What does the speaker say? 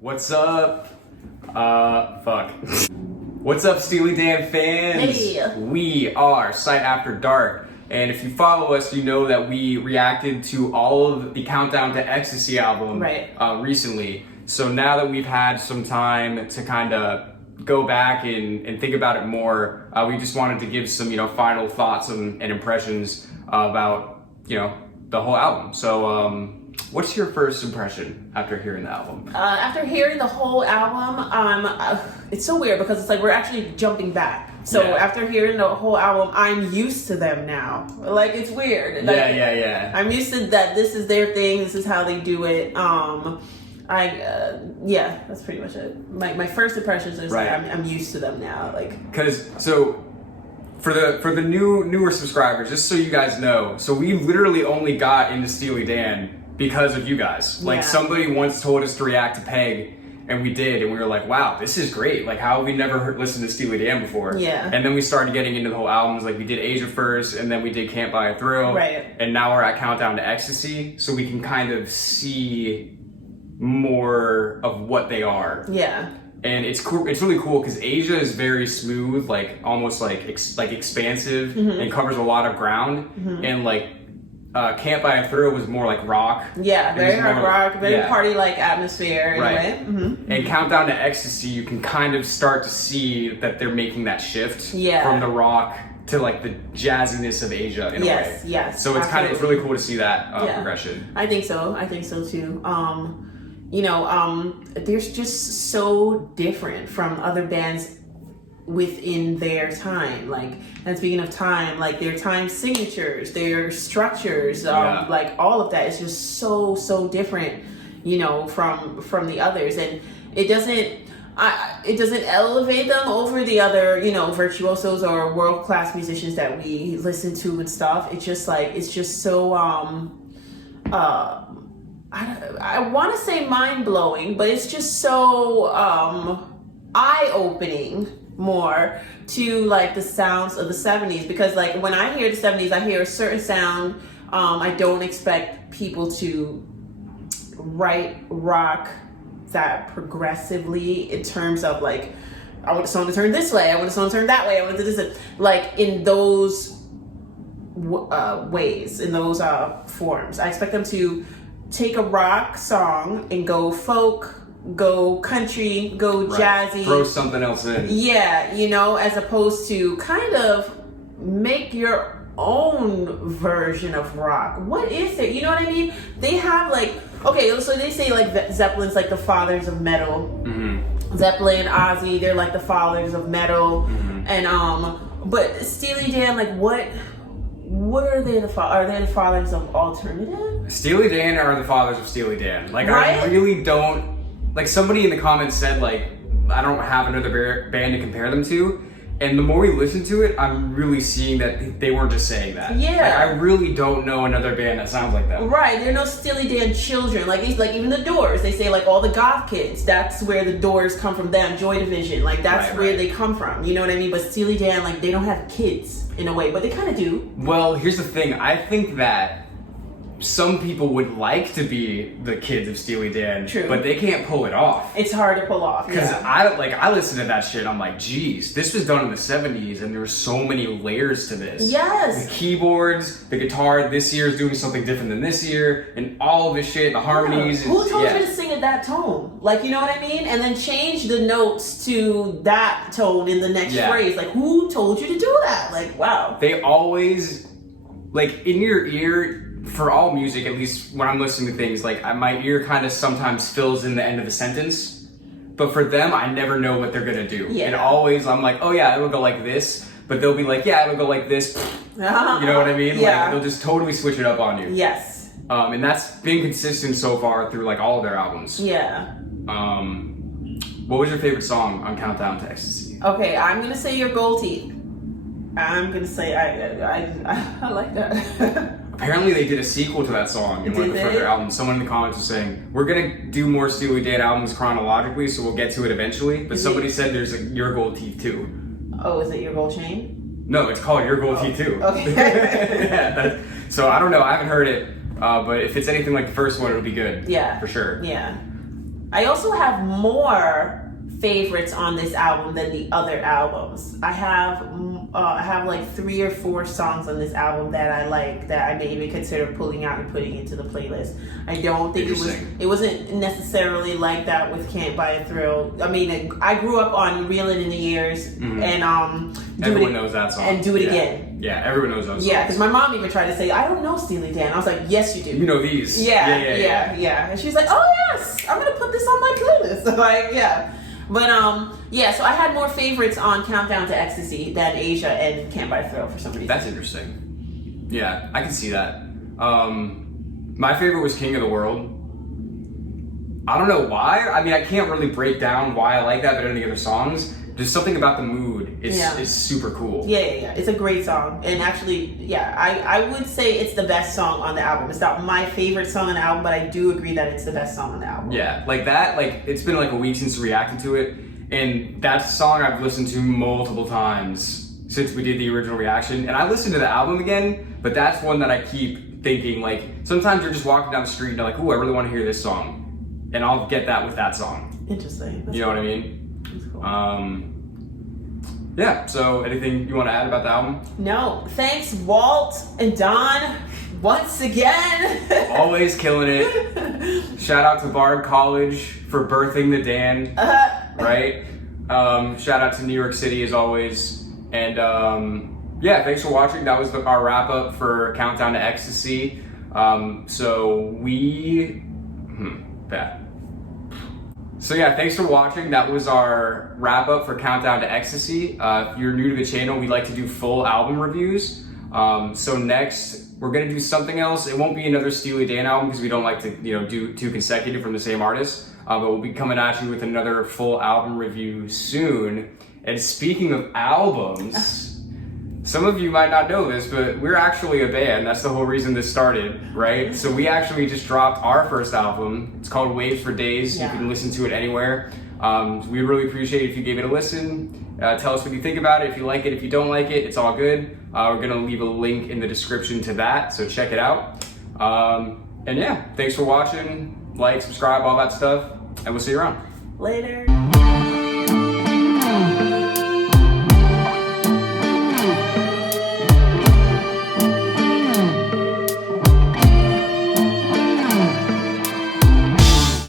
What's up? Fuck. What's up, Steely Dan fans? Hey. We are Sight After Dark, and if you follow us, you know that we reacted to all of the Countdown to Ecstasy album recently. So now that we've had some time to kind of go back and think about it more, we just wanted to give some, final thoughts and impressions about, the whole album. So, what's your first impression after hearing the album? After hearing the whole album, it's so weird because it's like we're actually jumping back. So after hearing the whole album, I'm used to them now. Like, it's weird. Like, Yeah. I'm used to that. This is their thing. This is how they do it. That's pretty much it. My first impressions is Right. like I'm used to them now. Like, for the newer subscribers, just so you guys know, so we literally only got into Steely Dan because of you guys. Like, somebody once told us to react to Peg, and we did, and we were like, wow, this is great. Like, how have we never listened to Steely Dan before? Yeah. And then we started getting into the whole albums. Like, we did Asia first, and then we did Can't Buy a Thrill. Right. And now we're at Countdown to Ecstasy, so we can kind of see more of what they are. yeah. And it's cool. It's really cool because Asia is very smooth, like almost like expansive, and covers a lot of ground. And like Can't Buy a Thrill was more like rock. Yeah, very hard rock, very party-like atmosphere. Right. Anyway. And Countdown to Ecstasy, you can kind of start to see that they're making that shift from the rock to like the jazziness of Asia in a way. Yes. So it's really cool to see that progression. I think so too. They're just so different from other bands within their time. Like, and speaking of time, like their time signatures, their structures, like all of that is just so different, from the others. And it doesn't elevate them over the other, virtuosos or world-class musicians that we listen to and stuff. It's just like, it's just so, I want to say mind-blowing, but it's just so eye-opening more to like the sounds of the 70s, because like when I hear the 70s, I hear a certain sound. I don't expect people to write rock that progressively in terms of like, I want a song to turn this way, I want a song to turn that way, I want to do this, like in those ways, in those forms. I expect them to take a rock song and go folk, go country, go jazzy. Throw something else in. Yeah, as opposed to kind of make your own version of rock. What is it? You know what I mean? They have like, okay, so they say like Zeppelin's like the fathers of metal. Zeppelin, Ozzy, they're like the fathers of metal. And but Steely Dan, like what are they are they the fathers of alternative? Steely Dan are the fathers of Steely Dan. Like, I really don't, like, somebody in the comments said, like, I don't have another band to compare them to. And the more we listen to it, I'm really seeing that they weren't just saying that. Yeah. Like, I really don't know another band that sounds like that. Right. They're no Steely Dan children. Like even the Doors. They say like all the goth kids. That's where the Doors come from. Them, Joy Division. Like that's where they come from. You know what I mean? But Steely Dan, like they don't have kids in a way, but they kind of do. Well, here's the thing. I think that some people would like to be the kids of Steely Dan, but they can't pull it off. It's hard to pull off. Because I listen to that shit, I'm like, geez, this was done in the 70s, and there's so many layers to this. Yes. The keyboards, the guitar, this year is doing something different than this year, and all of this shit, the harmonies. Who told you to sing at that tone? Like, you know what I mean? And then change the notes to that tone in the next phrase. Like, who told you to do that? Like, wow. They always, like, in your ear, for all music, at least when I'm listening to things, like my ear kind of sometimes fills in the end of the sentence, but for them, I never know what they're gonna do. And always I'm like, oh yeah, it'll go like this, but they'll be like, yeah, it'll go like this. You know what I mean? Yeah. Like they'll just totally switch it up on you. Yes. And that's been consistent so far through like all of their albums. Yeah. What was your favorite song on Countdown to Ecstasy? Okay, I'm gonna say Your Gold Teeth. I'm gonna say I like that. Apparently they did a sequel to that song in one of the further albums. Someone in the comments was saying, we're gonna do more Steely Dan albums chronologically, so we'll get to it eventually. But somebody said there's a Your Gold Teeth too. Oh, is it Your Gold Chain? No, it's called Your Gold Teeth too. Okay. So I don't know, I haven't heard it. But if it's anything like the first one, it'll be good. Yeah. For sure. Yeah. I also have more favorites on this album than the other albums. I have like 3 or 4 songs on this album that I like, that I may even consider pulling out and putting into the playlist. I don't think it wasn't necessarily like that with Can't Buy a Thrill. I mean, I grew up on Reelin' in the Years and everyone knows that song. And Do It Again. Yeah, everyone knows those songs. Yeah, because my mom even tried to say, I don't know Steely Dan. I was like, yes, you do. You know these. Yeah. And she's like, oh yes, I'm gonna put this on my playlist. Like, yeah. But so I had more favorites on Countdown to Ecstasy than Asia and Can't Buy a Thrill for some reason. That's interesting. Yeah, I can see that. My favorite was King of the World. I don't know why. I mean, I can't really break down why I like that better than the other songs. Just something about the mood. It's super cool. Yeah. It's a great song. And actually, I would say it's the best song on the album. It's not my favorite song on the album, but I do agree that it's the best song on the album. Yeah, like that, like it's been like a week since we reacted to it. And that song I've listened to multiple times since we did the original reaction. And I listened to the album again, but that's one that I keep thinking, like, sometimes you're just walking down the street and you're like, ooh, I really want to hear this song. And I'll get that with that song. Interesting. You know what I mean? That's cool. Yeah, so anything you want to add about the album? No. Thanks, Walt and Don, once again. Always killing it. Shout out to Bard College for birthing the Dan, right? Shout out to New York City as always. And thanks for watching. That was our wrap up for Countdown to Ecstasy. So thanks for watching. That was our wrap up for Countdown to Ecstasy. If you're new to the channel, we like to do full album reviews. So next, we're gonna do something else. It won't be another Steely Dan album because we don't like to, do 2 consecutive from the same artist. But we'll be coming at you with another full album review soon. And speaking of albums, some of you might not know this, but we're actually a band. That's the whole reason this started, right? So we actually just dropped our first album. It's called Waves for Daze. You can listen to it anywhere. We'd really appreciate it if you gave it a listen. Tell us what you think about it. If you like it, if you don't like it, it's all good. We're gonna leave a link in the description to that, so check it out. Thanks for watching. Like, subscribe, all that stuff, and we'll see you around. Later.